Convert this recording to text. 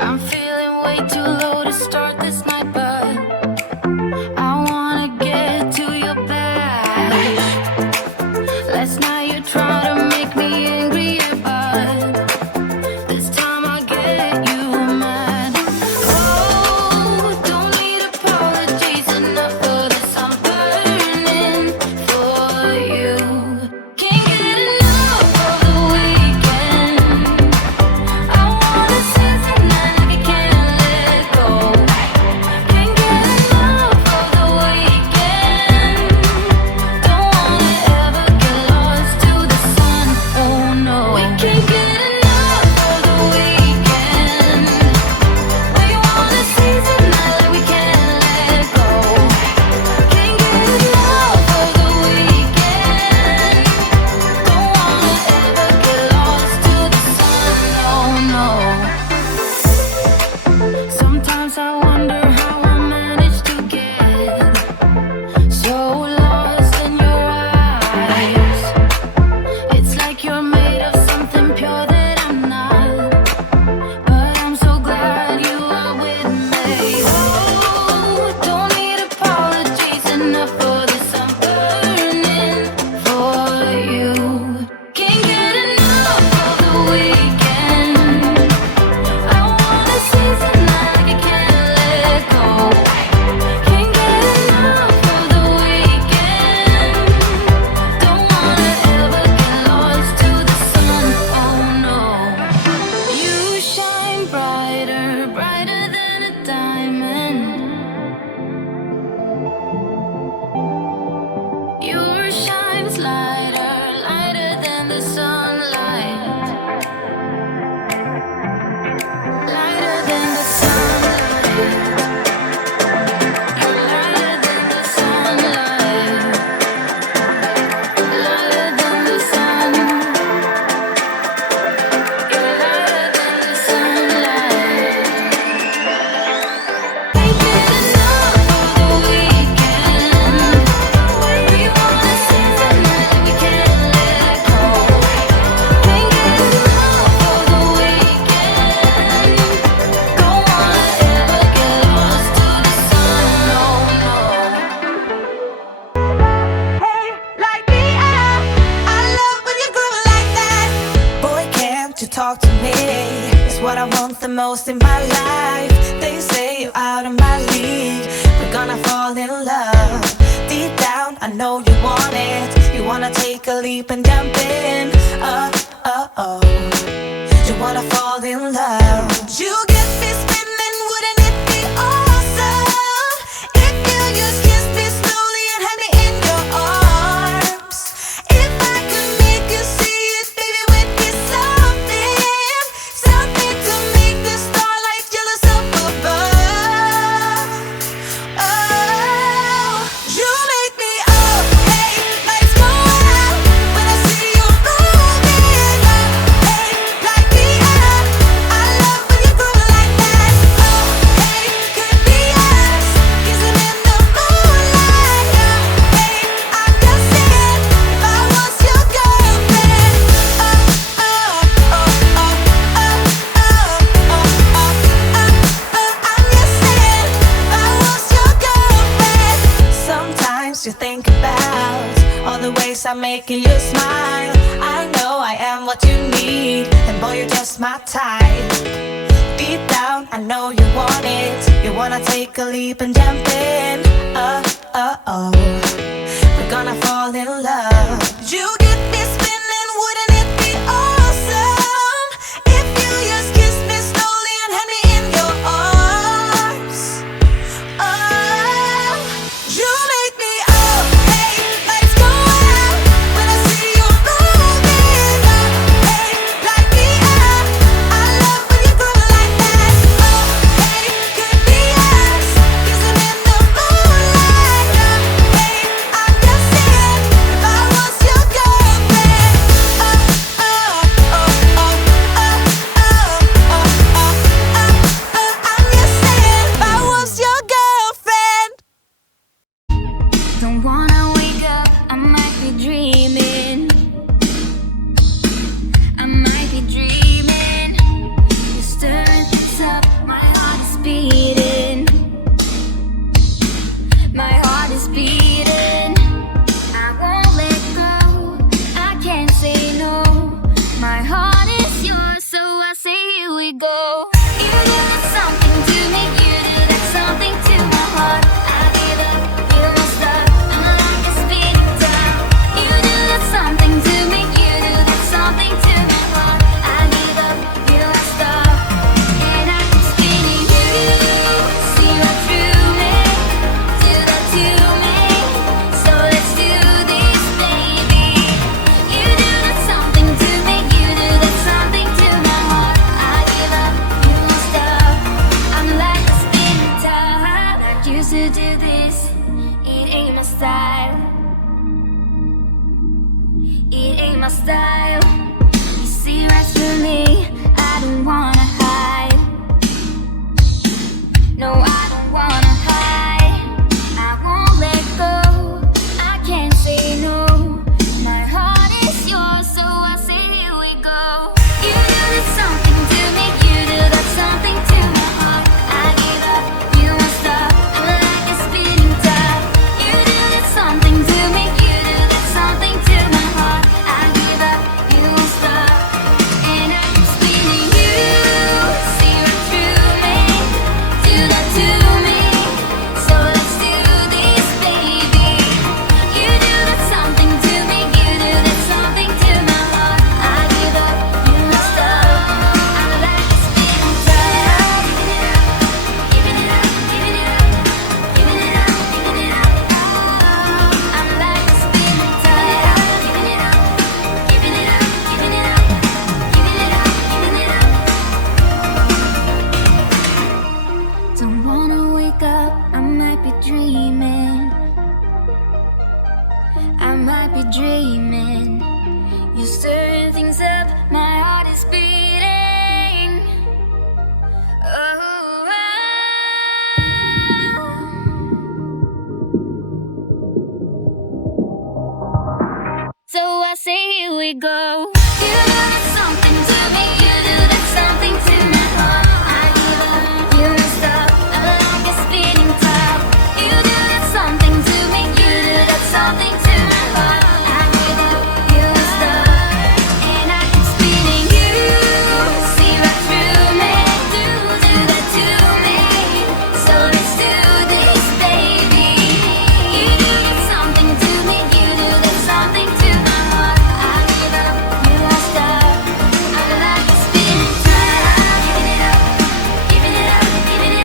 I'm feeling way too low to start this night, but I wanna get to your bed. Last night you tried to make me angry, but this time I'll get you mad. Oh, don't need apologies, enough for this. I'm burning for you. Can't get enough of the weekend. I wanna seize the night like I can't let go. Can't get enough of the weekend. Don't wanna ever get lost to the sun. Oh no, we can't get enough of the weekend. We wanna seize the night like we can't let go. Can't get enough of the weekend. Don't wanna ever get lost to the sun. Oh no. Sometimes I wonder how I managed to get so lost in your eyes. It's like you're made of something pure that I'm not, but I'm so glad you are with me. Oh, don't need apologies, enough for this. I'm burning for you. Can't get enough of the weekend. I wanna seize the night like I can't let go. Can't get enough of the weekend. Don't wanna ever get lost to the sun. Oh no. You shine brighter, brighter than a diamond. Your shine's lighter, lighter than the sunlight. Lighter than the sunlight. You're lighter than the sunlight. Lighter than the sun. You're lighter than the sunlight. Can't get enough of the weekend. We wanna seize the night like we can't let go. Can't get enough of the weekend. Don't wanna ever get lost to the sun. No, no. Hey, light me up. I love when you groove like that. Boy, can't you talk to me? It's what I want the most in my life. They say you're out of my league. We're gonna fall in love. Deep down, I know you want it. You wanna take a leap and jump in. Oh. You wanna fall in love. You get me spinning, wouldn't it be awesome if you just kiss me slowly and had me in your arms? If I could make you see it, baby, we'd be something, something to make the starlight jealous up above. Oh, you make me up, hey, lights go out when I see you moving up, hey, light me up. I love when you groove like that. Oh, hey, could be us, kissing in the moonlight. Hey, I'm just saying, if I was your girlfriend. I'm just saying, if I was your girlfriend. Sometimes you think about all the ways I'm making you smile. I know I am what you need, and boy, you're just my type. Deep down, I know you want it. You wanna take a leap and jump in. Oh. We're gonna fall in love. You